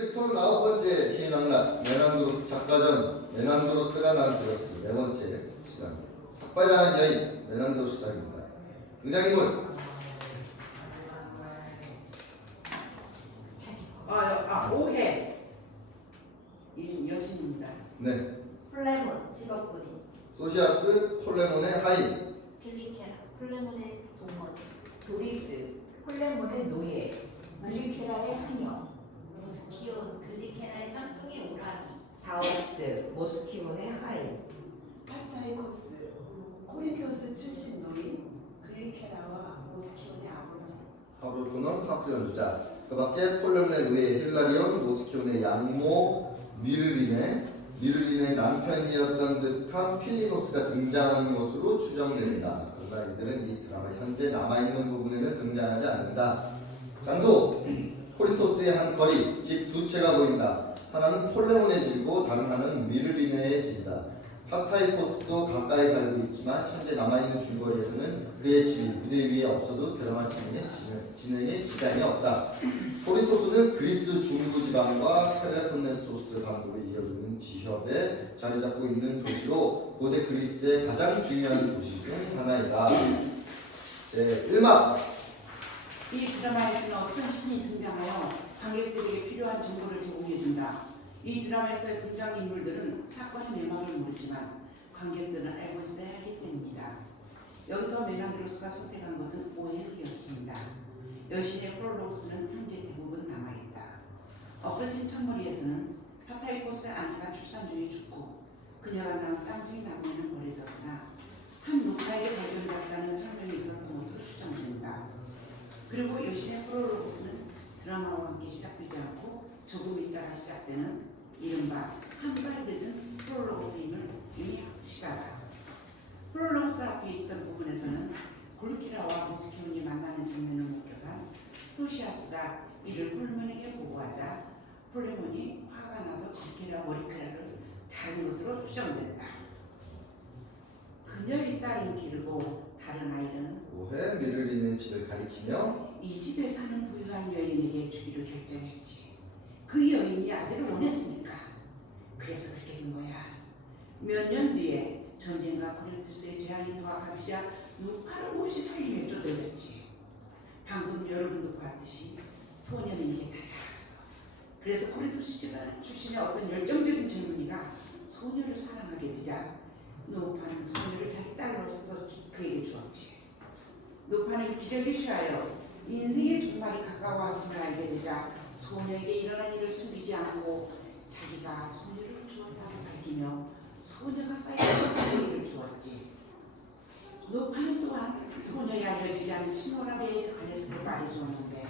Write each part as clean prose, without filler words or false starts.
239번째 희낙락 메난드로스 작가전 메난드로스가 난드로스 네 번째 시간 삭발당한 여인 메난드로스 작입니다. 등장인물 오해 여신입니다. 네 폴레몬 직업군인 소시아스 폴레몬의 하인 글리케라 폴레몬의 동원 도리스, 폴레몬의 노예, 글리케라의 하녀, 모스키온 글리케라의 쌍둥이 오라비 다우스, 모스키온의 하인, 파타이코스, 코린토스 출신 노인, 글리케라와 모스키온의 아버지. 하브로토는 하프 연주자 그 밖에 폴레몬의 노예 힐라리온 모스키온의 양모 미르린의 남편이었던 듯한 필리노스가 등장하는 것으로 추정됩니다. 그러나 이들은 이 드라마 현재 남아있는 부분에는 등장하지 않는다. 장소 코린토스의 한 거리 집 두 채가 보인다. 하나는 폴레몬의 집이고 다른 하나는 미르리네의 집이다. 파타이코스도 가까이 살고 있지만 현재 남아있는 줄거리에서는 그의 집이 무대 위에 없어도 드라마 진행에 지장이 없다. 코린토스는 그리스 중부지방과 펠레폰네소스 반도를 이어주는 지협에 자리 잡고 있는 도시로 고대 그리스의 가장 중요한 도시 중 하나이다. 제1막 이 드라마에서는 어떤 신이 등장하여 관객들에게 필요한 정보를 제공해준다. 이 드라마에서의 등장인물들은 사건의 내막을 모르지만 관객들은 알고 있어야 하기 때문이다. 여기서 메난드로스가 선택한 것은 오해였습니다. 여신의 프롤로스는 현재 대부분 남아있다. 없어진 첫머리에서는 파타이코스의 아내가 출산 중에 죽고 그녀가 낳은 쌍둥이 남매는 버려졌으나 한 노파에게 발견됐다는 설명이 있었던 것으로 추정된다. 그리고 여신의 프롤로스는 드라마와 함께 시작되지 않고 조금 있다가 시작되는 이른바 한 발 늦은 프롤로그스임을 의미하다. 프롤로그스 앞에 있던 부분에서는 골키라와 모스키온이 만나는 장면을 목격한 소시아스가 이를 폴레몬에게 보고하자 폴레몬이 화가 나서 골키라 머리카락을 자른 것으로 추정된다. 그녀의 딸인 기르고 다른 아이는 오해 미르린의 집을 가리키며 이 집에 사는 부유한 여인에게 주기로 결정했지. 그 여인이 아들을 원했으니까. 그래서 그렇게 된 거야. 몇 년 뒤에 전쟁과 코린토스의 재앙이 도합하자 누파를 몹시 살림에 쫓겨냈지. 방금 여러분도 봤듯이 소녀는 이제 다 자랐어. 그래서 코린토스 집안 출신의 어떤 열정적인 젊은이가 소녀를 사랑하게 되자 누파는 소녀를 자기 딸로서 그에게 주었지. 누파는 기력이 쉬하여 인생의 종말이 가까워왔음을 알게 되자 소녀에게 일어난 일을 숨기지 않고 자기가 소녀를 주었다고 밝히며 소녀가 쌓여있던 얘기를 주었지. 누파는 또한 소녀에 알려지지 않은 친오라비에 관해서도 말해주었는데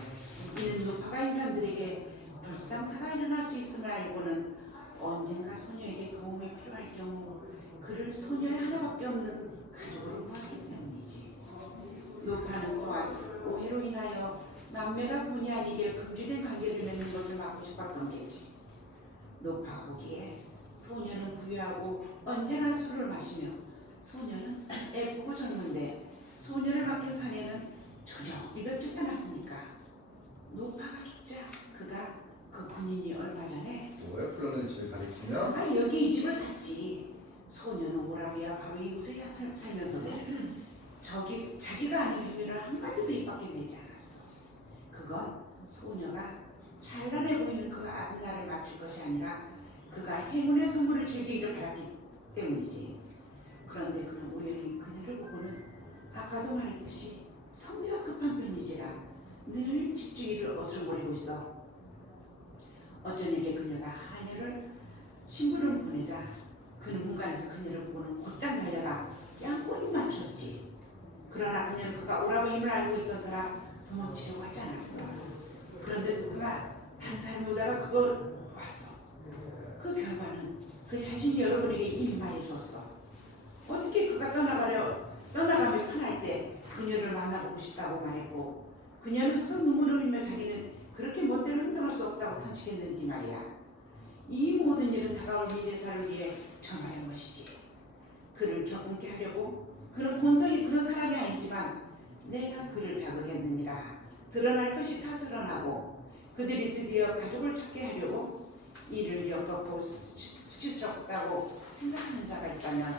이는 누파가 인간들에게 불상사가 일어날 수 있음을 알고는 언젠가 소녀에게 도움이 필요할 경우 그를 소녀의 하나밖에 없는 가족으로 보았기 때문이지. 누파는 또한 오해로 인하여 남매가 본의 아니게 금지된 관계를 맺는 것을 막고 싶었던 게지. 노파 보기에 소녀는 부유하고 언제나 술을 마시며 소녀는 예쁘고 젊은데 소녀를 맡긴 사내는 저녁비도 쫓겨났으니까 노파가 죽자 그가 그 군인이 얼마 전에 오해 폴레몬의 집을 가리키며 여기 이 집을 샀지. 소녀는 오라비와 바로 이웃에 살면서도 자기가 아닌 비밀을 한마디도 입 밖에 내지 않았어. 그건 소녀가 찬란해 보이는 그 앞날을 맞출 것이 아니라 그가 행운의 선물을 즐기기를 바랐기 때문이지. 그런데 그는 우연히 그녀를 보고는 아까도 말했듯이 성미가 급한 편이지라 늘 집주인을 어슬거리고 있어. 어쩌니게 그녀가 하녀를 신부를 보내자 그는 문간에서 그녀를 보고는 곧장 달려가 양꼬리 맞추었지. 그러나 그녀는 그가 오라버님을 알고 있던 터라 도망치려고 하지 않았어. 그런데 누가 다른 사람이 오다가 그걸 봤어. 그 결과는 그 자신이 여러분에게 이미 말해주었어. 어떻게 그가 떠나가며 편할 때 그녀를 만나보고 싶다고 말했고 그녀는 서서 눈물을 흘리며 자기는 그렇게 멋대로 행동할 수 없다고 탄식했는지 말이야. 이 모든 일은 다가올 미래사를 위해 정하는 것이지. 그를 겪게 하려고 그런 본성이 그런 사람이 아니지만 내가 그를 자극했느니라. 드러날 것이 다 드러나고 그들이 드디어 가족을 찾게 하려고 이를 엮고 수치스럽다고 생각하는 자가 있다면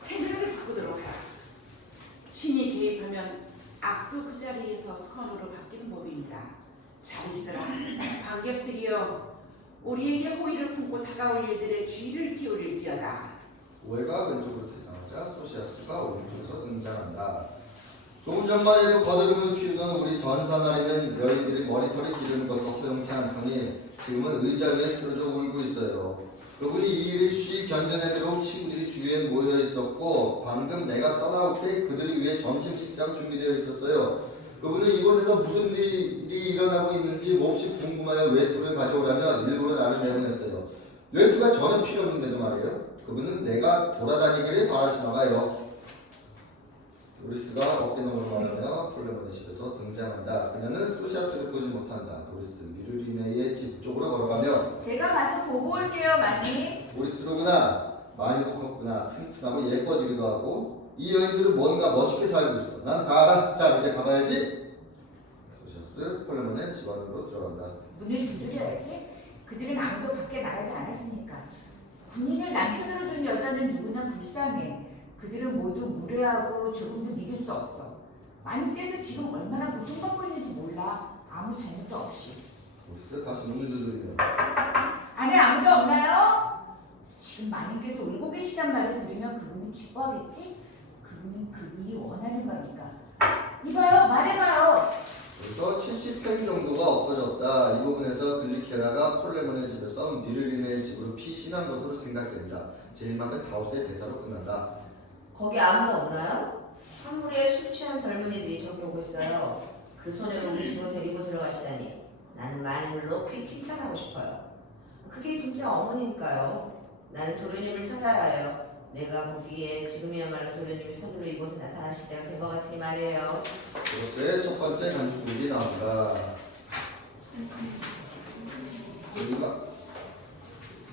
생각을 바꾸도록 하라. 신이 개입하면 악도 그 자리에서 선으로 바뀌는 법입니다. 잘 있으라. 반격들이여 우리에게 호의를 품고 다가올 일들의 주의를 기울일지어다. 오해가 왼쪽으로 퇴장하자 소시아스가 오른쪽에서 등장한다. 조금 전만 해도 거드름을 피우던 우리 전사나리는 여인들이 머리털이 기르는 것도 허용치 않더니 지금은 의자 위에 쓰러져 울고 있어요. 그분이 이 일을 쉬 견뎌내도록 친구들이 주위에 모여 있었고 방금 내가 떠나올 때 그들을 위해 점심 식사가 준비되어 있었어요. 그분은 이곳에서 무슨 일이 일어나고 있는지 몹시 궁금하여 외투를 가져오라며 일부러 나를 내보냈어요. 외투가 전혀 필요 없는데도 말이에요. 그분은 내가 돌아다니기를 바라시나 봐요. 도리스가 어깨너머로 말하며 폴레몬의 집에서 등장한다. 그녀는 소시아스를 보지 못한다. 도리스 미르리네의 집 쪽으로 걸어가며 제가 가서 보고 올게요, 마님. 도리스로구나. 많이도 컸구나. 튼튼하고 예뻐지기도 하고 이 여인들은 뭔가 멋있게 살고 있어. 난 다 알아. 자 이제 가봐야지. 소시아스 폴레몬의 집 안으로 들어간다. 문을 두드려야지. 그들은 아무도 밖에 나가지 않았으니까. 군인을 남편으로 둔 여자는 누구나 불쌍해. 그들은 모두 무례하고 조금도 믿을 수 없어. 마님께서 지금 얼마나 고통받고 있는지 몰라. 아무 잘못도 없이. 도리스 다시 문을 두드리며 안에 아무도 없나요? 지금 마님께서 울고 계시단 말을 들으면 그분은 기뻐하겠지? 그분은 그분이 원하는 거니까. 이봐요, 말해봐요. 그래서 70팩 정도가 없어졌다. 이 부분에서 글리케라가 폴레몬의 집에서 미르리네의 집으로 피신한 것으로 생각된다. 제일 막은 다우스의 대사로 끝난다. 거기 아무도 없나요? 한 무리의 술 취한 젊은이들이 저기 오고 있어요. 그 소녀를 우리 집으로 데리고 들어가시다니 나는 마님을 높이 칭찬하고 싶어요. 그게 진짜 어머니니까요. 나는 도련님을 찾아야 해요. 내가 보기에 지금이야말로 도련님이 서둘러 이곳에 나타나실 때가 된 것 같으니 말이에요. 로스의 첫 번째 간주곡이 나온다. 여기가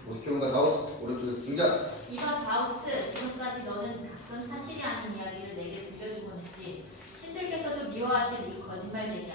모스키온과 다우스 오른쪽에서 등장. 이봐 다우스, 지금까지 너는 가끔 사실이 아닌 이야기를 내게 들려주곤 했지. 신들께서도 미워하실 이 거짓말쟁이야.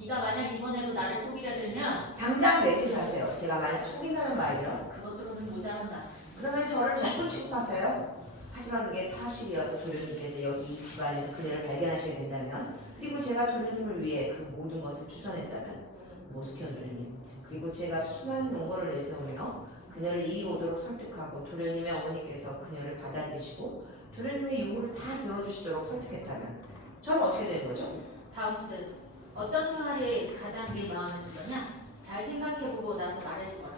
네가 만약 이번에도 나를 속이려 들면 당장 매진하세요. 제가 만약 속인다는 말이요. 그것으로는 모자란다. 그러면 저를 적군 취급하세요. 하지만 그게 사실이어서 도련님께서 여기 이 집안에서 그녀를 발견하시게 된다면, 그리고 제가 도련님을 위해 그 모든 것을 주선했다면, 모스키온 도련님, 그리고 제가 수많은 농거를 내세우며 그녀를 이리 오도록 설득하고 도련님의 어머니께서 그녀를 받아들이시고 도련님의 요구를 다 들어주시도록 설득했다면 저는 어떻게 되는 거죠? 다우스, 어떤 생활이 가장 네 마음에 들더냐? 잘 생각해보고 나서 말해주거라.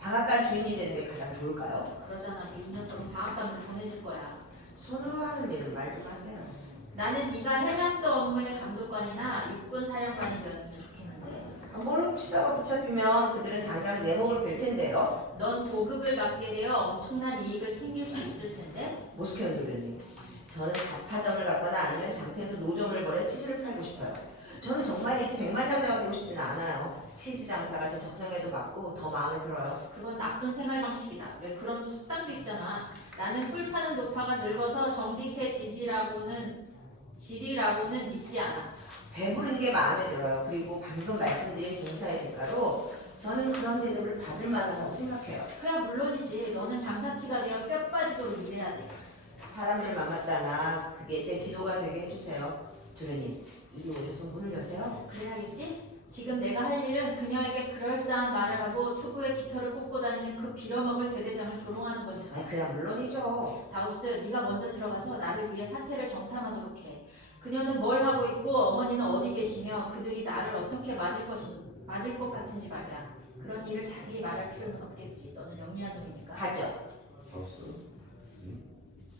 방앗간 주인이 되는 게 가장 좋을까요? 그러잖아, 이 녀석은 방앗간으로 보내질 거야. 손으로 하는 일을 말도 하세요. 나는 네가 헬라스 업무의 감독관이나 육군 사령관이 되었으면 좋겠는데 뭘 훔치다가 붙잡히면 그들은 당장 내 목을 벨 텐데요. 넌 보급을 받게 되어 엄청난 이익을 챙길 수 있을 텐데 모스키온 도련님, 저는 잡화점을 갖거나 아니면 장터에서 노점을 벌여 치즈를 팔고 싶어요. 저는 정말이지 백만장자가 되고 싶지는 않아요. 치즈 장사가 제 적성에도 맞고 더 마음에 들어요. 그건 나쁜 생활 방식이다. 왜 그런 속담도 있잖아. 나는 꿀 파는 노파가 늙어서 질이라고는 믿지 않아. 배부른 게 마음에 들어요. 그리고 방금 말씀드린 봉사의 대가로 저는 그런 대접을 받을 만하다고 생각해요. 그야 물론이지. 너는 장사치가 되어 뼈 빠지도록 일해야 돼. 사람들 만났다나 그게 제 기도가 되게 해주세요. 도련님, 이리 오셔서 문을 여세요. 그래야겠지? 지금 내가 할 일은 그녀에게 그럴싸한 말을 하고 투구의 깃털을 꽂고 다니는 그 빌어먹을 대대장을 조롱하는 거냐. 그야 물론이죠. 다우스, 네가 먼저 들어가서 나를 위해 사태를 정탐하도록 해. 그녀는 뭘 하고 있고 어머니는 어디 계시며 그들이 나를 어떻게 맞을 것 같은지 말이야. 그런 일을 자세히 말할 필요는 없겠지. 너는 영리한 놈이니까. 가죠. 다우스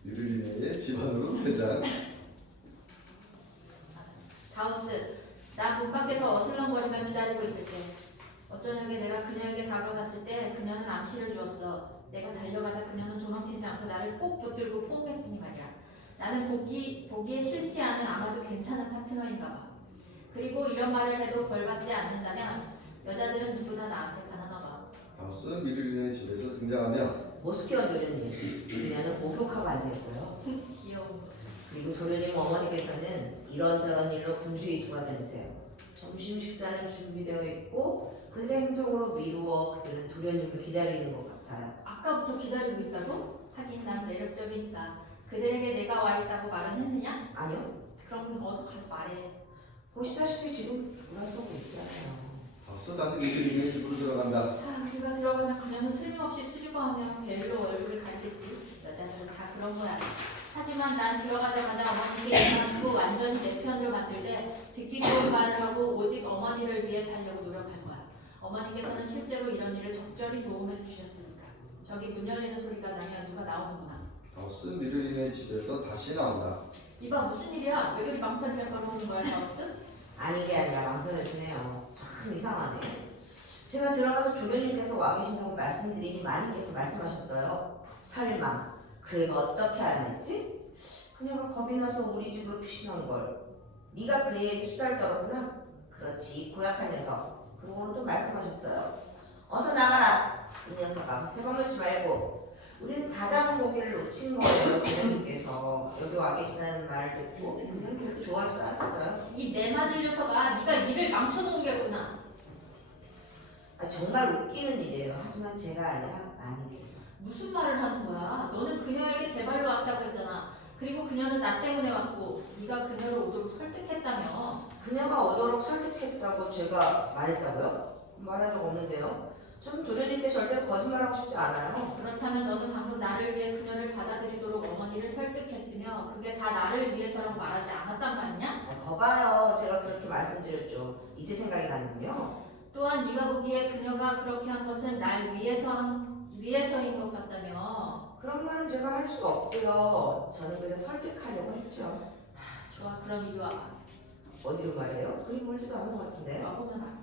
미르리네의 집안으로 퇴장. 다우스, 나 문 밖에서 어슬렁거리며 기다리고 있을게. 어쩌냐게 내가 그녀에게 다가갔을 때 그녀는 암시를 주었어. 내가 달려가자 그녀는 도망치지 않고 나를 꼭 붙들고 포옹했으니 말이야. 나는 보기에 싫지 않은 아마도 괜찮은 파트너인가 봐. 그리고 이런 말을 해도 벌 받지 않는다면 여자들은 누구나 나한테 반하나 봐. 다우스 미르리네 집에서 등장하며 모스키온 도련님, 그녀는 목욕하고 앉아있어요. 귀여워. 그리고 도련님 어머니께서는 이런저런 일로 분주히 돌아다니세요. 점심 식사는 준비되어 있고 그들의 행동으로 미루어 그들은 도련님을 기다리는 것 같아요. 아까부터 기다리고 있다고? 하긴 난 매력적이니까. 그들에게 내가 와 있다고 말은 했느냐? 아니요. 그럼 어서 가서 말해. 보시다시피 지금 돌아서고 있잖아요. 다우스 다시 미르린의 집으로 들어간다. 그가 들어가면 그녀는 틀림없이 수줍어하며 게을러 얼굴을 가리겠지. 여자들은 다 그런 거야. 하지만 난 들어가자마자 어머니에게 일어나시고 완전히 내 편으로 만들 때 듣기 좋은 말을 하고 오직 어머니를 위해 살려고 노력할 거야. 어머니께서는 실제로 이런 일을 적절히 도움해 주셨으니까. 저기 문 열리는 소리가 나면 누가 나오는구나. 다우스 미르린의 집에서 다시 나온다. 이봐 무슨 일이야? 왜 그리 망설이며 걸어오는 거야 다우스? 아니 게 아니라 망설여지네요. 참 이상하네. 제가 들어가서 도련님께서 와 계신다고 말씀드리니 마님께서 말씀하셨어요. 설마 그 애가 어떻게 알아냈지? 그녀가 겁이 나서 우리 집으로 피신한 걸. 네가 그 애에게 수다를 떨었구나. 그렇지 고약한 녀석. 그러고는 또 말씀하셨어요. 어서 나가라. 이 녀석아 배방놓지 말고. 우리는 다 잡은 고기를 놓친 거예요. 도련님께서 여기 와 계시다는 말을 듣고 그녀는 그렇게 좋아하지도 않았어요. 이 내맞을 녀석아 네가 일을 망쳐놓은 게구나. 정말 웃기는 일이에요. 하지만 제가 아니라 마님께서. 무슨 말을 하는 거야? 너는 그녀에게 제 발로 왔다고 했잖아. 그리고 그녀는 나 때문에 왔고 네가 그녀를 오도록 설득했다며. 그녀가 오도록 설득했다고 제가 말했다고요? 말한 적 없는데요. 저는 도련님께 절대로 거짓말하고 싶지 않아요. 그렇다면 너는 방금 나를 위해 그녀를 받아들이도록 어머니를 설득했으며 그게 다 나를 위해서라고 말하지 않았단 말이냐? 거봐요. 제가 그렇게 말씀드렸죠. 이제 생각이 나는군요. 또한 네가 보기에 그녀가 그렇게 한 것은 날 위해서인 것 같다며. 그런 말은 제가 할 수가 없고요. 저는 그냥 설득하려고 했죠. 좋아 그럼 이리 와봐. 어디로 말해요? 그리 멀지도 않은 것 같은데. 와보면 알아.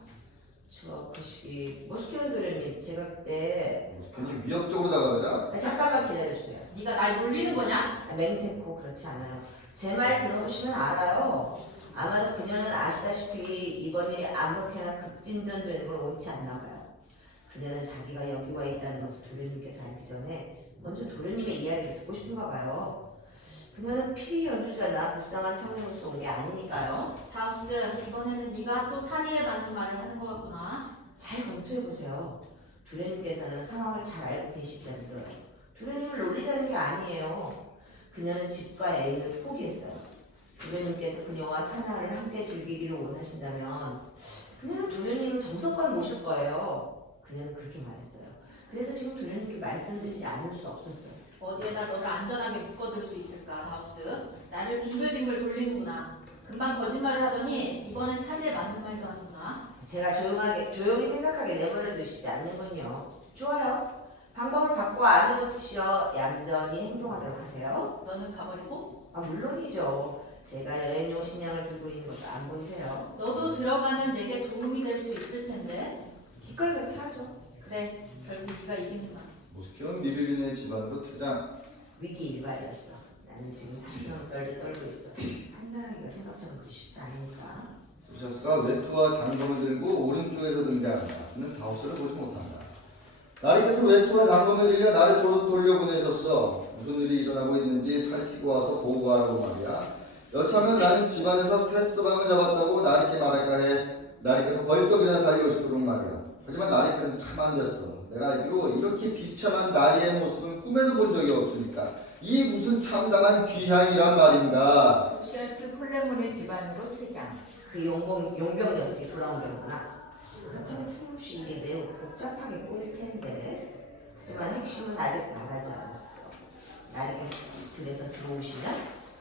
저 그 시기 모스키온 도련님 제가 그때 괜히 위협적으로 다가가자. 잠깐만 기다려주세요. 네가 날 놀리는 거냐? 맹세코 그렇지 않아요. 제 말 들어보시면 알아요. 아마도 그녀는 아시다시피 이번 일이 아무렇게나 급진전되는 걸 원치 않나 봐요. 그녀는 자기가 여기 와 있다는 것을 도련님께서 알기 전에 먼저 도련님의 이야기를 듣고 싶은가 봐요. 그녀는 피리 연주자나 불쌍한 청년으로서 온 게 아니니까요. 다우스 이번에는 네가 또 사리에 맞는 말을 하는 것 같구나. 잘 검토해보세요. 도련님께서는 상황을 잘 알고 계시다는데요. 도련님을 놀리자는 게 아니에요. 그녀는 집과 애인을 포기했어요. 도련님께서 그녀와 사나이를 함께 즐기기를 원하신다면 그녀는 도련님을 정석관 모실 거예요. 그녀는 그렇게 말했어요. 그래서 지금 도련님께 말씀드리지 않을 수 없었어요. 어디에다 너를 안전하게 묶어둘 수 있을까 다우스? 나를 빙글빙글 돌리는구나. 금방 거짓말을 하더니 이번엔 사리에 맞는 말도 하는구나. 제가 조용히 생각하게 내버려 두시지 않는군요. 좋아요. 방법을 바꿔 안으로 드셔 얌전히 행동하도록 하세요. 너는 가버리고 물론이죠. 제가 여행용 식량을 들고 있는 것도 안 보이세요? 너도 들어가면 내게 도움이 될 수 있을 텐데. 기꺼이 그렇게 하죠. 그래 결국 네가 이기는구나. 모스키온 미르린의 집안으로 퇴장. 위기 일발이었어. 나는 지금 사실은 떨고 있어. 판단하기가 생각처럼 그리 쉽지 않으니까. 소샤스가 외투와 장검을 들고 오른쪽에서 등장한다. 그는 다우스를 보지 못한다. 나리께서 외투와 장검을 들려 나를 돌려보내셨어. 무슨 일이 일어나고 있는지 살피고 와서 보고하라고 말이야. 여차하면 나는 집안에서 스트레스방을 잡았다고 나리께 말할까 해. 나리께서 벌떡 일어나 달려오시도록 말이야. 하지만 나리께서는 참 안 됐어. 내가 알기로 이렇게 비참한 나리의 모습은 꿈에도 본 적이 없으니까 이 무슨 참담한 귀향이란 말인가. 소시얼스 콜레몬의 집안으로 퇴장. 그 용병 녀석이 돌아온 거구나. 그렇다면 틀림없이 일이 매우 복잡하게 꼬일 텐데. 하지만 핵심은 아직 말하지 않았어. 나리께서 들에서 들어오시면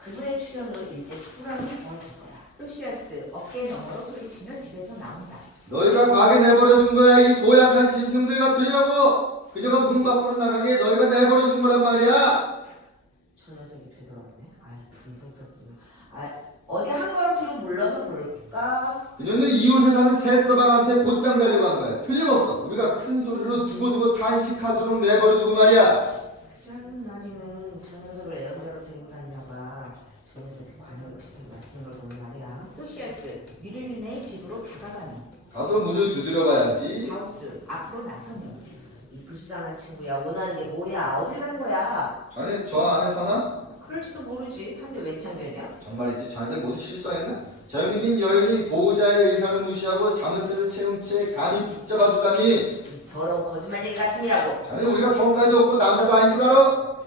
그분의 출연으로 일대 소란이 벌어질 거야. 소시얼스 어깨 너머로 소리치며 집에서 나온다. 너희가 가게 내버려둔 거야. 이 고약한 짐승들 같으려고. 그녀가 문 밖으로 나가게 너희가 내버려둔 거란 말이야. 저 녀석이 되돌아왔네. 붕붕 터뜨려. 어디 한 걸음 뒤로 물러서 볼까? 그녀는 이웃에 사는 새서방한테 곧장 달려간 거야. 틀림없어. 우리가 큰 소리로 두고두고 탄식하도록 내버려두고 말이야. 그 작은 나리는 저 녀석을 애완으로 데리고 다니다가 저 녀석이 관여를 시킨 말씀을 보면 말이야. 소시얼스 미르린의 집으로 다가가니. 가서 문을 두드려봐야지. 다우스 앞으로 나서니. 이 불쌍한 친구야. 원하는 게 뭐야? 어딜 가는 거야? 아니 저 안에 사나? 그럴 그럴지도 모르지. 한데 웬 참견이야? 정말이지 자네들 모두 실수했나? 젊은이 여인이 보호자의 의사를 무시하고 자물쇠를 채운 채 감히 붙잡아두다니. 더러운 거짓말쟁이 같으니라고. 자네 우리가 성가도 없고 남자도 아닌 줄 알아?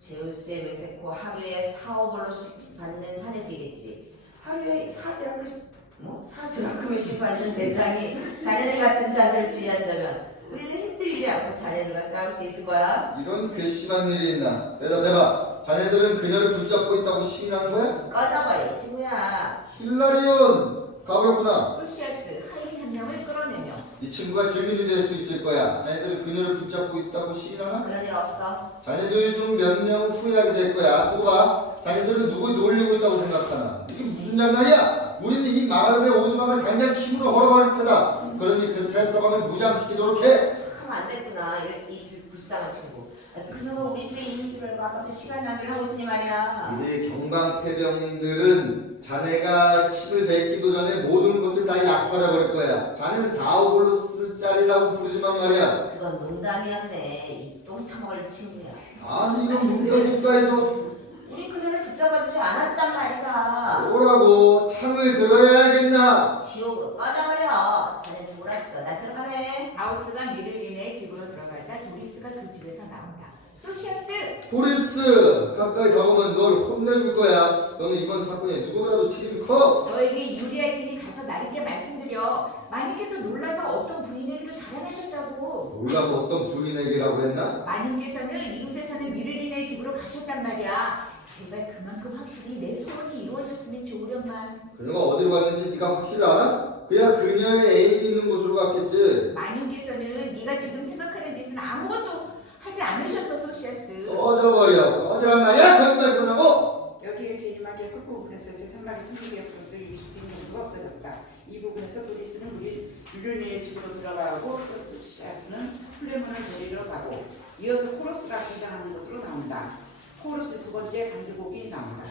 제우스의 맹세코 하루에 4~5벌로씩 받는 사내들이겠지. 하루에 4드라크메씩 받는 대장이 자네들 같은 자들을 지휘한다면 우리는 힘들이지 않고 자네들과 싸울 수 있을 거야. 이런 괘씸한 일이 있나? 대답해봐. 자네들은 그녀를 붙잡고 있다고 시인하는 거야? 꺼져버려 이 친구야. 힐라리온! 가보였구나. 소시아스 하인 한 명을 끌어내며 이 친구가 증인이 될 수 있을 거야. 자네들은 그녀를 붙잡고 있다고 시인하나? 그런 일 없어. 자네들 중 몇 명은 후회하게 될 거야. 또 봐. 자네들은 누굴 놀리고 있다고 생각하나? 이게 무슨 장난이야? 우리는 이 마을의 오두막을 당장 힘으로 걸어버릴 테다. 그러니 그 새썩함을 무장시키도록 해. 참 안 됐구나. 이 불쌍한 친구. 그녀가 우리 집에 있는 줄 알고 아까부터 시간 낭비를 하고 있으니 말이야. 우리 경방패병들은 자네가 침을 뱉기도 전에 모든 것을 다 약탈해버릴 거야. 자네는 4~5벌로스짜리라고 부르지만 말이야. 그건 농담이었네. 이 똥처먹을 친구야. 아니 이런 문명국가에서 우리 그녀를 붙잡아주지 않았단 말이다. 뭐라고 참을 들어야겠나? 지옥으로 꺼져버려. 자네는 몰았어. 나 들어가네. 아우스가 미를린의 집으로 들어가자 도리스가 그 집에서 나온다. 소시아스! 보리스 가까이 다가오면 널 혼내줄 거야. 너는 이번 사건에 누구보다도 책임이 커. 너에게 유리할 테니 가서 나에게 말씀드려. 마님께서 놀라서 어떤 부인에게를 달아나셨다고. 몰라서 어떤 부인에게라고 했나? 마님께서는 이곳에 사는 미르린의 집으로 가셨단 말이야. 제발 그만큼 확실히 내 소원이 이루어졌으면 좋으련만. 그녀가 어디로 갔는지 네가 확실히 알아? 그야 그녀의 애인이 있는 곳으로 갔겠지. 마님께서는 네가 지금 생각하는 짓은 아무것도 하지 않으셨어, 소시아스. 꺼져버려. 꺼져란 말이야. 거짓말 그러고. 여기에 제2막의 끝부분에서 제3막의 승리의 것을 빈도가 없어졌다. 이 부분에서 도리스는 우리 율리의 집으로 들어가고 소시아스는 플레몬을 데리러 가고 이어서 코러스가 등장하는 것으로 나온다. 코러스 두 번째 강제곡이 나온다.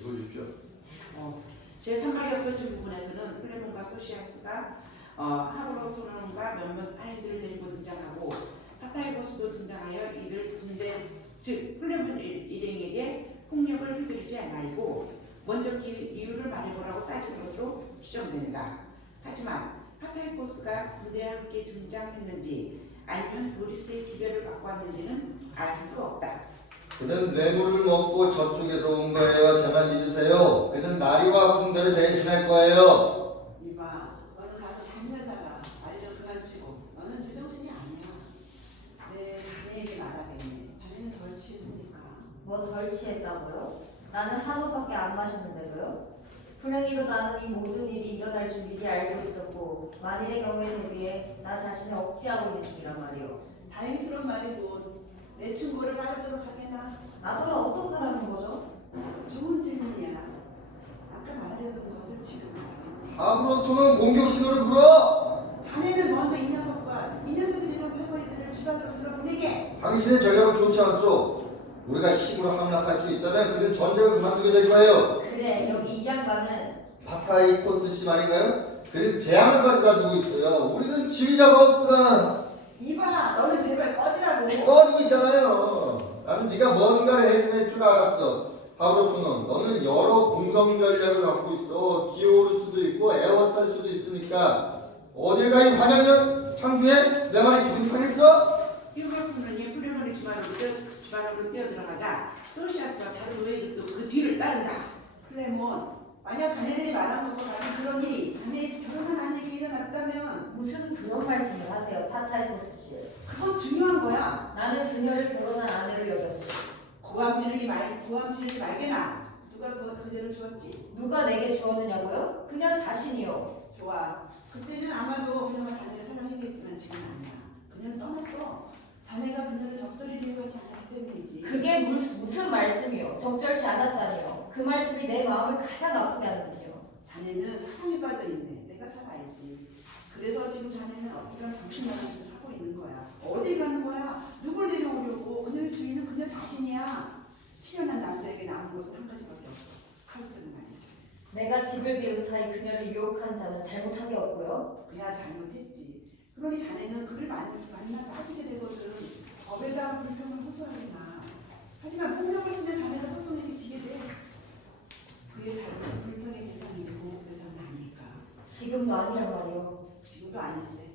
이거 주십시오. 제3막이 없어진 부분에서는 플레몬과 소시아스가 하브로토론과 몇몇 아이들을 데리고 등장하고 파타이고스도 등장하여 이들 군대 즉 플레몬 일행에게 폭력을 휘두르지 말고 먼저 이유를 말해보라고 따진 것으로 추정된다. 하지만 파타이고스가 군대에 함께 등장했는지 아니면 도리스의 기별을 받고 왔는지는 알 수 없다. 그는 뇌물을 먹고 저쪽에서 온 거예요. 제 말 믿으세요. 그는 나리와 붕대를 대신할 거예요. 이봐, 너는 가서 장여자가 말 좀 그만치고 너는 제정신이 아니야. 내 자네에게 말하겠네. 자네는 덜 취했으니까. 뭐 덜 취했다고요? 나는 한 옷밖에 안 마셨는데도요? 불행히도 나는 이 모든 일이 일어날 줄 미리 알고 있었고 만일의 경우에 대비해 나 자신을 억제하고 있는 중이란 말이오. 다행스러운 말이고 내 친구를 따르도록 하게나. 나더러 어떡하라는 거죠? 좋은 질문이야. 아까 말하려던 것을 지금 말하겠네. 하브로토는 공격 신호를 불어. 자네는 먼저 이 녀석과 이 녀석이 되는 패거리들을 집 안으로 들어보내게. 당신의 전략은 좋지 않소. 우리가 힘으로 함락할 수 있다면 그는 전쟁을 그만두게 될 거예요. 그래 여기 이 양반은 파타이코스 씨 말인가요? 그는 재앙을 가져다 두고 있어요. 우리는 지휘자가 없구나. 이봐, 너는 제발 꺼지라고. 꺼지고 있잖아요. 나는 네가 뭔가를 해낼 줄 알았어. 하브로토는 너는 여러 공성 전략을 갖고 있어. 기어오를 수도 있고 에워쌀 수도 있으니까 어딜 가 이 환영년 창피해? 내 말이 정상했어? 휴거토는이 플레몬의 집안으로 뛰어들어가자 소시아스와 다른 노예들도 그 뒤를 따른다. 플레몬, 만약 자네들이 말한 것과 같은 그런 일이 자네의 결혼한 아내에게 일어났다면 무슨 그런 말씀을 하세요 파타이코스 씨. 그건 중요한 거야. 나는 그녀를 결혼한 아내로 여겼어. 고함 지르지 말게나. 누가 그대를 주었지? 누가 내게 주었느냐고요? 그녀 자신이요. 좋아. 그때는 아마도 그녀가 자네를 사랑했겠지만 지금은 아니야. 그녀는 떠났어. 자네가 그녀를 적절히 대우하지 않았기 때문이지. 그게 무슨 말씀이요? 적절치 않았다니요. 그 말씀이 내 마음을 가장 아프게 하는군요. 자네는 사랑에 빠져 있네. 내가 잘 알지. 그래서 지금 자네는 이런 정신나간 짓을 하고 있는 거야. 어딜 가는 거야? 누굴 데려오려고? 그녀의 주인은 그녀 자신이야. 실현한 남자에게 남은 것은 한 가지밖에 없어. 살펴는 말이었어. 내가 집을 비운 사이 그녀를 유혹한 자는 잘못한 게 없고요. 그야 잘못했지. 그러니 자네는 그를 만나 따지게 되거든. 법에다가 불평을 호소하기나. 하지만 폭력을 쓰면 자네가 소송에게 지게 돼. 그의 잘못은 불평의 대상이지 보복 대상은 아닐까. 지금도 아니란 말이오. 지금도 아닐세.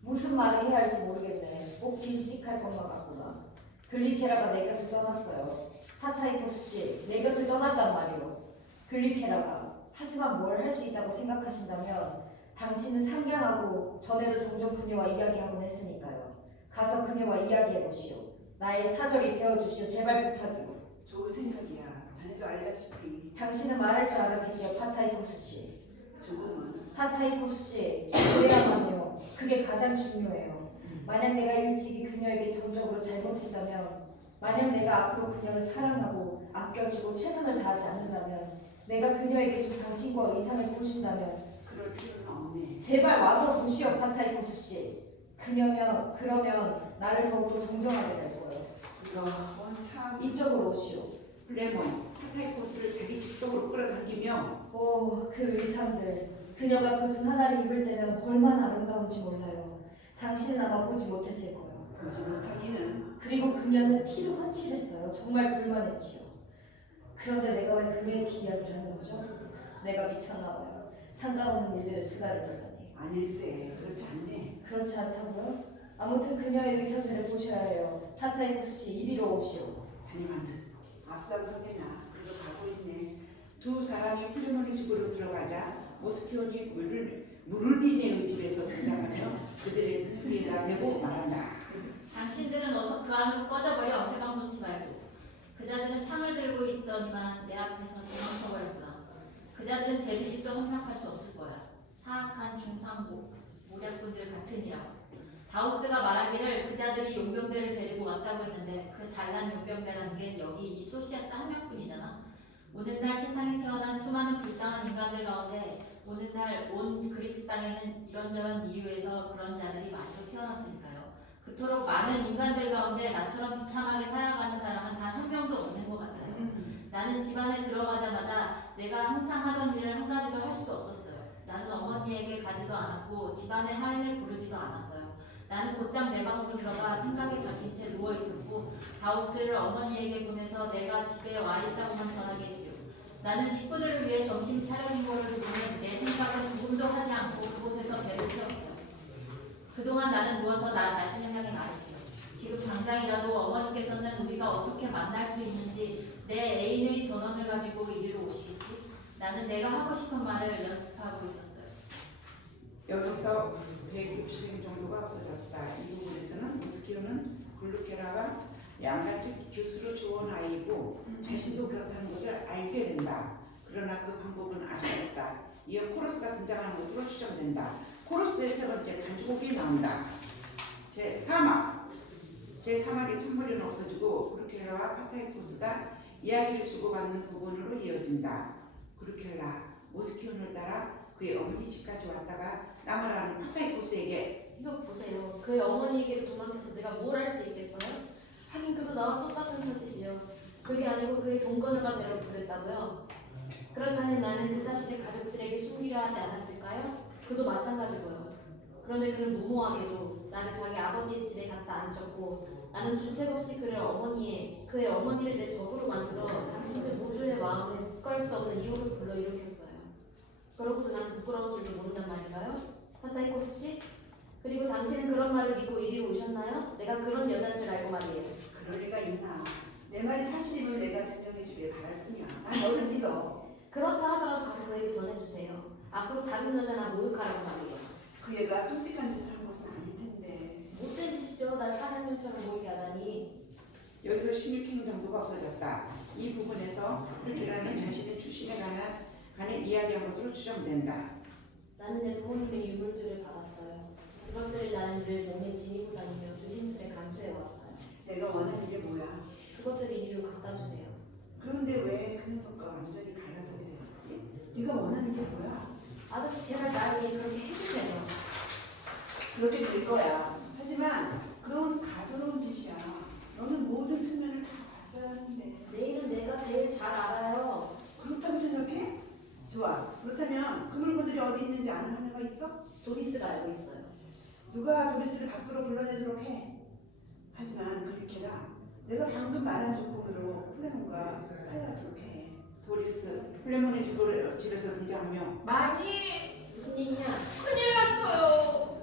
무슨 말을 해야 할지 모르겠네. 꼭 질식할 것만 같구나. 글리케라가 내 곁을 떠났어요. 파타이포스 씨, 내 곁을 떠났단 말이오. 글리케라가. 하지만 뭘 할 수 있다고 생각하신다면 당신은 상냥하고 전에도 종종 그녀와 이야기하곤 했으니까요. 가서 그녀와 이야기해보시오. 나의 사절이 되어주시오. 제발 부탁이오. 좋은 생각이야. 자네도 알다시피 당신은 말할 줄 알았겠죠, 파타이포스 씨. 조금은. 파타이포스 씨, 그래야만요. 그게 가장 중요해요. 만약 내가 일찍이 그녀에게 전적으로 잘못했다면, 만약 내가 앞으로 그녀를 사랑하고 아껴주고 최선을 다하지 않는다면, 내가 그녀에게 좀 장신과 의상을 보신다면, 그럴 필요는 없네. 제발 와서 보시오, 파타이포스 씨. 그러면 나를 더욱더 동정하게 될 거예요. 그건 참. 이쪽으로 오시오. 레몬, 파타이코스를 자기 직접으로 끌어당기며 오, 그 의상들. 그녀가 그중 하나를 입을 때면 얼마나 아름다운지 몰라요. 당신은 아마 보지 못했을 거예요. 보지 못하기는. 그리고 그녀는 피로 헛칠했어요. 정말 불만했지요. 그런데 내가 왜 그녀의 이야기를 하는 거죠? 내가 미쳤나 봐요. 상관없는 일들에 수다를 떨다니. 아닐세. 그렇지 않네. 그렇지 않다고요? 아무튼 그녀의 의상들을 보셔야 해요. 타타이코스 씨, 이리로 오시오. 다니만드. 앞장서게나. 그래도 가고 있네. 두 사람이 필리몬의 집으로 들어가자 모스키온이 무를림의 집에서 등장하며 그들의 등 뒤에다 대고 말한다. 당신들은 어서 그 안으로 꺼져버려. 해방 놓지 말고. 그자들은 창을 들고 있더니만 내 앞에서 도망쳐버렸구나. 그자들은 제비집도 함락할 수 없을 거야. 사악한 모략꾼들 같으니라고. 다우스가 말하기를 그자들이 용병대를 데리고 왔다고 했는데 그 잘난 용병대라는 게 여기 이 소시아스 한 명뿐이잖아. 오늘날 세상에 태어난 수많은 불쌍한 인간들 가운데 오늘날 온 그리스 땅에는 이런저런 이유에서 그런 자들이 많이 태어났으니까요. 그토록 많은 인간들 가운데 나처럼 비참하게 살아가는 사람은 단 한 명도 없는 것 같아요. 나는 집안에 들어가자마자 내가 항상 하던 일을 한 가지도 할 수 없었어요. 나는 어머니에게 가지도 않았고 집안의 하인을 부르지도 않았어요. 나는 곧장 내 방으로 들어가 생각에 잠긴 채 누워있었고 다우스를 어머니에게 보내서 내가 집에 와 있다고만 전하게 했지요. 나는 식구들을 위해 점심이 차려진 거를 보면 내 생각은 조금도 하지 않고 그곳에서 배를 채웠어요. 그동안 나는 누워서 나 자신을 향해 말했지요. 지금 당장이라도 어머니께서는 우리가 어떻게 만날 수 있는지 내 애인의 전원을 가지고 이리로 오시겠지? 나는 내가 하고 싶은 말을 연습하고 있었어요. 여기서 160행 정도가 없어졌다. 이 부분에서는 모스키오는 글루케라가 양같이 jut수로 좋은 아이고 자신도 그렇다는 것을 알게 된다. 그러나 그 방법은 알 수 없다. 이어 코러스가 등장하는 것으로 추정된다. 코러스의 세 번째 간주곡이 나온다. 제3막의 찬물이는 없어지고 그루켈라와 파타이코스가 이야기를 주고받는 부분으로 이어진다. 그루켈라, 모스키온을 따라 그의 어머니 집까지 왔다가 나무라는 파타이코스에게 이거 보세요. 그의 어머니에게로 도망쳐서 내가 뭘 할 수 있겠어요? 하긴 그도 나와 똑같은 처지지요. 그게 아니고 그의 동거녀가 되려 그랬다고요? 그렇다면 나는 그 사실을 가족들에게 숨기려 하지 않았을까요? 그도 마찬가지고요. 그런데 그는 무모하게도 나를 자기 아버지의 집에 갖다 앉혔고 나는 주책 없이 그의 어머니를 내 적으로 만들어 당신들 모두의 마음에 묵과할 수 없는 이유를 불러일으켰어요. 그러고도 난 부끄러운 줄도 모른단 말인가요? 파타이코스 씨? 그리고 당신은 그런 말을 믿고 이리로 오셨나요? 내가 그런 여자인 줄 알고 말이에요. 그럴 리가 있나. 내 말이 사실임을 내가 증명해주길 바랄 뿐이야. 난 너를 믿어. 그렇다 하더라도 가서 그에게 전해주세요. 앞으로 다른 여자나 모욕하라고 말이에요. 그 애가 끔찍한 짓을 한 것은 아닐 텐데. 못된 짓이죠. 날 파란년처럼 모이게 하다니. 여기서 16행 정도가 없어졌다. 이 부분에서 그루켈라는 자신의 출신에 관한 이야기한 것으로 추정된다. 나는 내 부모님의 유물들을 받았어요. 그것들을 나는 늘 몸에 지니고 다니며 조심스레 감수해왔어요. 내가 원하는 게 뭐야? 그것들을 이리로 갖다 주세요. 그런데 왜 그 녀석과 완전히 갈라서게 되었지? 네가 원하는 게 뭐야? 아저씨 제발 날 위해 그렇게 해주세요. 그렇게 될 거야. 하지만 그런 가소로운 짓이야. 너는 모든 측면을 다 봤어야 하는데. 내일은 내가 제일 잘 알아요. 그렇다고 생각해? 좋아. 그렇다면 그 물건들이 어디 있는지 아는 하나가 있어? 도리스가 알고 있어요. 누가 도리스를 밖으로 불러내도록 해. 하지만 그리케라, 내가 방금 말한 조건으로 플레몬과 화해하도록 해. 도리스 플레몬의 집에서 등장하며 많이 무슨 일이냐? 큰일 났어요.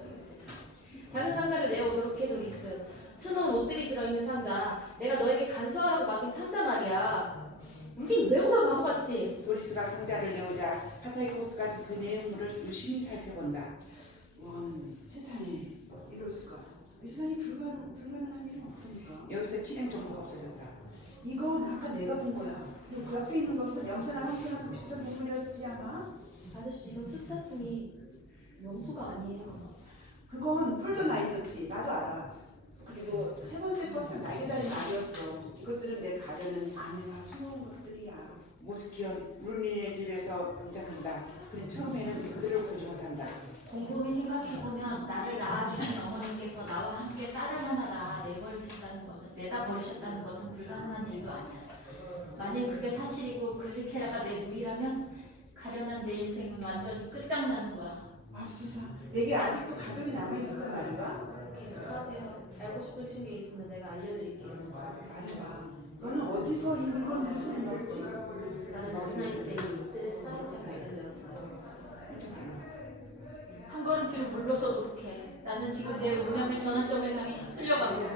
작은 상자를 내어오도록 해, 도리스. 수놓은 옷들이 들어있는 상자. 내가 너에게 간수하라고 맡긴 상자 말이야. 우린 왜 오라 바보같이. 도리스가 상자를 내오자 파타이코스가 그 내용물을 유심히 살펴본다. 세상에 이럴 수가. 이 세상에 불가능한 일은 없으니까. 여기서 칠행 정도가 없어졌다. 이건 아까 내가 본 거야. 그리고 그 앞에 있는 것은 염소나 황소나 그 비싼 부분이었지 아마? 아저씨, 이건 숫사슴이 염소가 아니에요. 그건 풀도 나 있었지. 나도 알아. 그리고 세 번째 것은 날개다리 말이었어. 이것들은 내 가려는 안에나 숨어온 것들이야. 모스키온 루린의 집에서 등장한다. 그는 처음에는 그들을 보지 못한다. 곰곰이 생각해보면 나를 낳아주신 어머님께서 나와 함께 딸을 하나 낳아 내버려둔다는 것은 내다 버리셨다는 것은 불가능한 일도 아니야. 만일 그게 사실이고 글리케라가 내 누이라면 가련한 내 인생은 완전히 끝장나는 거야. 맙소사. 내게 아직도 가족이 남아있었단 말인가? 계속하세요. 알고 싶으신 게 있으면 내가 알려드릴게요. 말해봐. 너는 어디서 이 물건들을 손에 넣었지? 나는 어린아이 때 이 옷들의 사진채 발견되었어요. 한 걸음 뒤로 물러서 그렇게 나는 지금 내 운명의 전환점을 향해 휩쓸려가고 있어.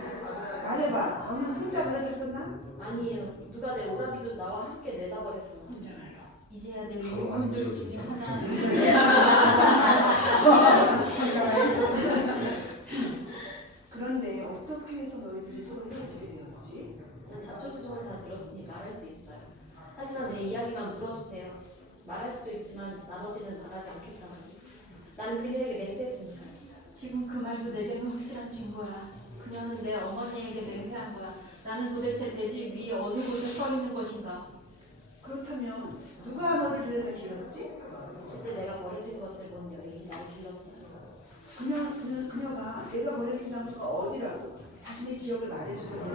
말해봐. 너는 혼자 그려졌었나? 아니에요. 누가 내 오라비도 나와 함께 내다버렸어. 혼자 말로. 이제야 내 가만 안 영혼들 지워지네. 중에 하나. 혼자 말로. 그런데 어떻게 해서 너희들이 서로 헤어지게 되었지? 난 자초지종을 다 들었으니 말할 수 있어요. 하지만 내 이야기만 물어주세요. 말할 수도 있지만 나머지는 말하지 않겠다고. 나는 그녀에게 맹세했으니까. 지금 그 말도 내게는 확실한 증거야. 그녀는 내 어머니에게 맹세한 거야. 나는 도대체 내 집 위에 어느 곳에 서 있는 것인가? 그렇다면 누가 너를 데려다 길렀지? 그때 내가 버려진 것을 본 여인이 나를 길렀어요. 그녀가 내가 버려진 장소가 어디라고 자신의 기억을 말해주더니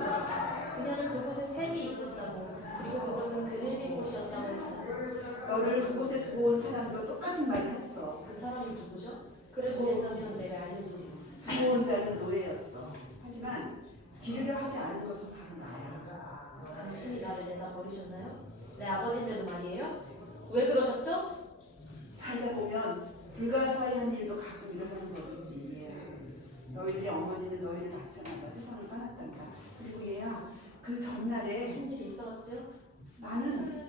그녀는 그곳에 샘이 있었다고, 그리고 그것은 그늘진 곳이었다고 했어요. 너를 그곳에 두고 온 사람도 똑같은 말을 했어. 그 사람이 누구죠? 그래도 된다면 내가 알려주세요. 두고 온 자는 노예였어. 하지만 기르려 하지 않은 것은 바로 나야. 당신이 나를 내다 버리셨나요? 내 아버지인데도 말이에요? 왜 그러셨죠? 살다 보면 불가사의한 일도 가끔 일어나는 거겠지. 너희들의 어머니는 너희를 낳자마자 세상을 떠났단다. 그리고 얘야, 그 전날에 무슨 일이 있었죠? 나는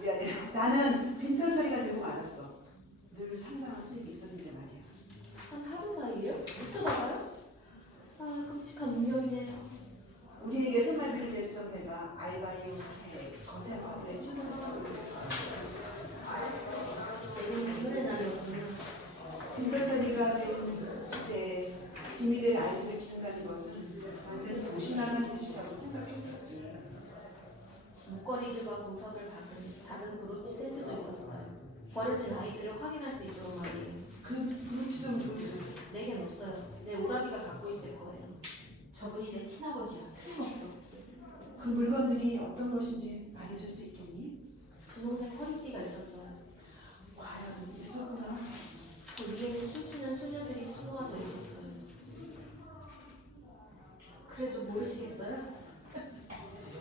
미안해. 나는 빈털터리가 되고 말았어. 늘 상당한 수입이 있었는데 말이야. 한 하루 사이에요? 미쳐나가요? 아, 끔찍한 운명이네요. 우리에게 생활비를 대주던 배가 알바이오스의 거센 화물에 출근하고 있었어. 내년 무술의 날이었군요. 빈털터리가 된 이제 짐이 될 아이들을 키운다는 것은 완전히 정신나간 짓이라고 생각했었지. 목걸이들과 보석을 박은 작은 브로치 세트도 있었어요. 버려진 아이들을 확인할 수 있도록 말이에요. 그 브로치 좀 보여줘. 내겐 없어요. 내 오라비가 갖고 있을 거예요. 저분이 내 친아버지야. 틀림없어. 그 물건들이 어떤 것인지 말해줄 수 있겠니? 주홍색 허리띠가 있었어요. 과연 있었구나. 그 위에는 춤추는 소녀들이 수놓아져 있었어요. 그래도 모르시겠어요?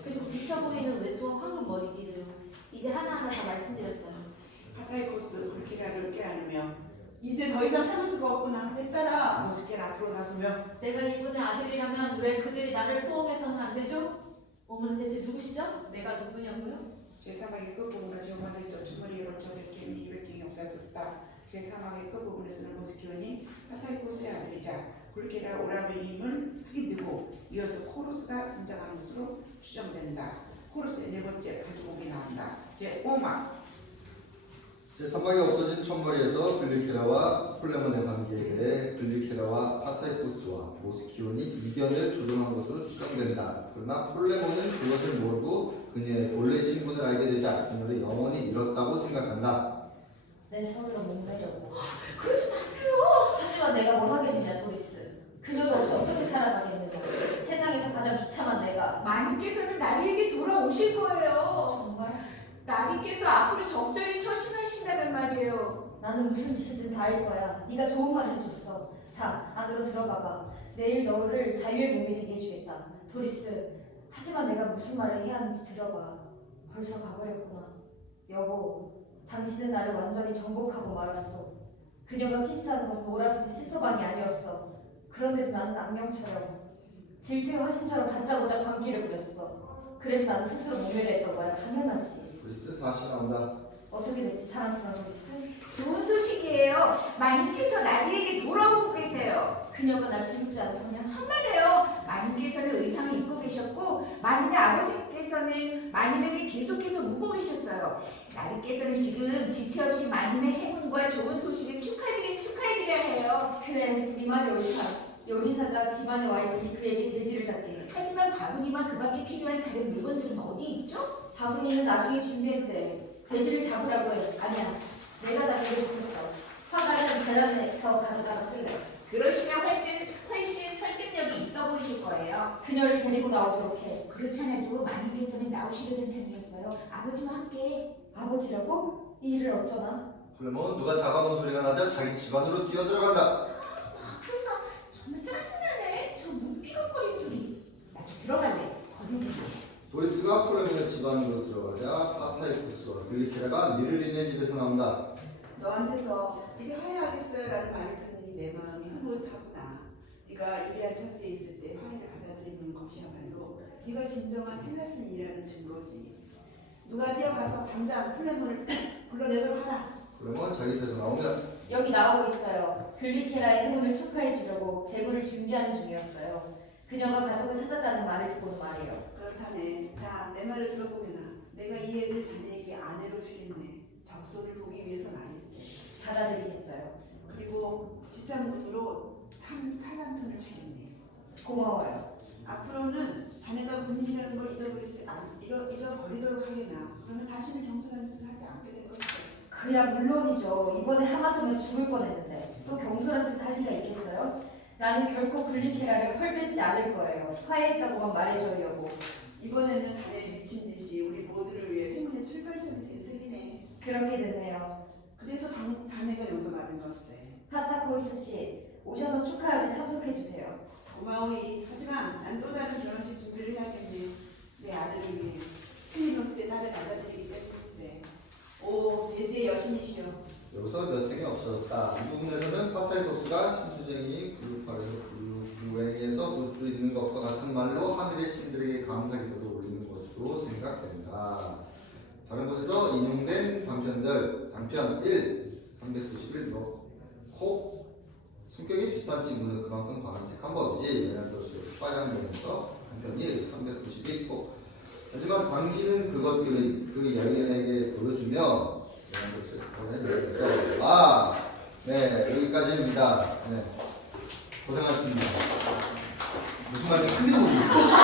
그리고 비쳐 보이는 외투와 황금 머리띠들. 이제 하나하나 다 말씀드렸어요. 파타이코스 불키라를 껴안으며 이제 더 이상 참을 수가 없구나. 내 딸아. 모스키온 앞으로 나서며 내가 이분의 아들이라면 왜 그들이 나를 포옹해서는 안 되죠? 어머니 대체 누구시죠? 내가 누구냐고요? 제3학의 끝부분을 지원하는 점머리로 저렇게 200경이 없어졌다. 제3학의 끝부분에서는 모스키온이 파타이코스의 아들이자 불키라 오라베임을 하게 되고 이어서 코로스가 등장하는 것으로 추정된다. 코로스의 네 번째 가죽옥이 나온다. 제5막 제3막이 없어진 첫머리에서 글리케라와 폴레몬의 관계에 대해 글리케라와 파타이코스와 모스키온이 이견을 조정한 것으로 추정된다. 그러나 폴레몬은 그것을 모르고 그녀의 본래 신분을 알게 되자 그녀를 영원히 잃었다고 생각한다. 내 손으로 목매려고. 그러지 마세요. 하지만 내가 뭘 하겠느냐, 도리스. 그녀가 없이 어떻게 살아가겠느냐. 세상에서 가장 비참한 내가. 마님께서는 나리에게 돌아오실 거예요. 정말 나리께서 앞으로 적절히 처신하신다는 말이에요. 나는 무슨 짓이든 다 할 거야. 네가 좋은 말 해줬어. 자, 안으로 들어가봐. 내일 너를 자유의 몸이 되게 해주겠다. 도리스, 하지만 내가 무슨 말을 해야 하는지 들어봐. 벌써 가버렸구나. 여보, 당신은 나를 완전히 정복하고 말았어. 그녀가 키스하는 것은 오라비지 세서방이 아니었어. 그런데도 나는 악령처럼, 질투의 화신처럼 받자마자 관계를 부렸어. 그래서 나는 스스로 모멸했던 거야. 당연하지. 도리스 다시 나온다. 어떻게 됐지, 사랑스러운 도리스? 좋은 소식이에요. 마님께서 나리에게 돌아오고 계세요. 그녀가 날 비웃지 않더냐? 천만에요. 마님께서는 의상을 입고 계셨고 마님의 아버지께서는 마님에게 계속해서 묻고 계셨어요. 나리께서는 지금 지체 없이 마님의 행운과 좋은 소식을 축하해드려야 해요. 그래, 네 말이 옳다. 요리사가 집안에 와 있으니 그에게 돼지를 잡게 해. 하지만 바구니와 그 밖에 필요한 다른 물건들은 어디 있죠? 바구니는 나중에 준비해도 돼. 돼지를 잡으라고 해. 아니야, 내가 잡는 게 좋겠어. 화가는 재단에서 가져다가 쓸래. 그러시면 훨씬 설득력이 있어 보이실 거예요. 그녀를 데리고 나오도록 해. 그렇잖아도 마님께서는 나오시려던 참이었어요. 아버지와 함께. 아버지라고? 이 일을 어쩌나? 폴레몬 누가 다가오는 소리가 나자 자기 집안으로 뛰어들어간다. 그래서 정말 짜증나네. 저 무피걱거리는 소리. 나도 들어갈래. 거기 도리스가 폴레몬의 집안으로 들어가자 파타이포스와 글리케라가 미르린의 집에서 나온다. 너한테서 이제 화해하겠어요 라는 말을 듣는 내 마음이 흐뭇하구나. 네가 유리한 처지에 있을 때 화해를 받아들이는 것이야말로 네가 진정한 헬라스인이라는 증거지. 누가 뛰어가서 당장 플레몬을 불러내도록 하라. 폴레몬 자기 집에서 나오면 여기 나오고 있어요. 글리케라의 행운을 축하해 주려고 제물을 준비하는 중이었어요. 그녀가 가족을 찾았다는 말을 듣고는 말이에요. 그렇다네. 자, 내 말을 들어보게나. 내가 이 애를 자네에게 아내로 주겠네. 적소를 보기 위해서 말했어. 받아들이겠어요. 그리고 지참금으로 8란톤을 주겠네. 고마워요. 앞으로는 자네가 군인이라는 걸 잊어버리도록 하게나. 그러면 다시는 경솔한 짓을 하지 않게 될 것이다. 그야 물론이죠. 이번에 하마터면 죽을 뻔했는데 또 경솔한 짓을 할 리가 있겠어요? 나는 결코 글리케라를 헐뜯지 않을 거예요. 화해했다고만 말해줘요, 여보. 이번에는 자네의 미친 짓이 우리 모두를 위해 행운의 출발점이 된 셈이네. 그렇게 됐네요. 그래서 자네가 용서받은 것세. 파타코이스 씨, 오셔서 축하하에 참석해 주세요. 고마워이. 하지만 난 또 다른 결혼식 준비를 해야겠네. 내 아들을 위해 필리노스의 딸을 맞아들이기 때문일세. 오, 돼지의 여신이시여. 여기서 몇 행이 없어졌다. 이 부분에서는 파타이포스가 신수쟁이 불루행에서 볼 수 있는 것과 같은 말로 하늘의 신들에게 감사 기도를 올리는 것으로 생각된다. 다른 곳에서 인용된 단편들 단편 1, 391 넣고 성격이 비슷한 친구는 그만큼 바람직한 법이지. 외난도시에서 빠장면에서 단편 1, 392 코. 하지만 당신은 그것들을 그 여인에게 보여주며 외난도시에서 네, 여기까지입니다. 네, 고생하셨습니다. 무슨 말인지 한 개도 모르겠어요.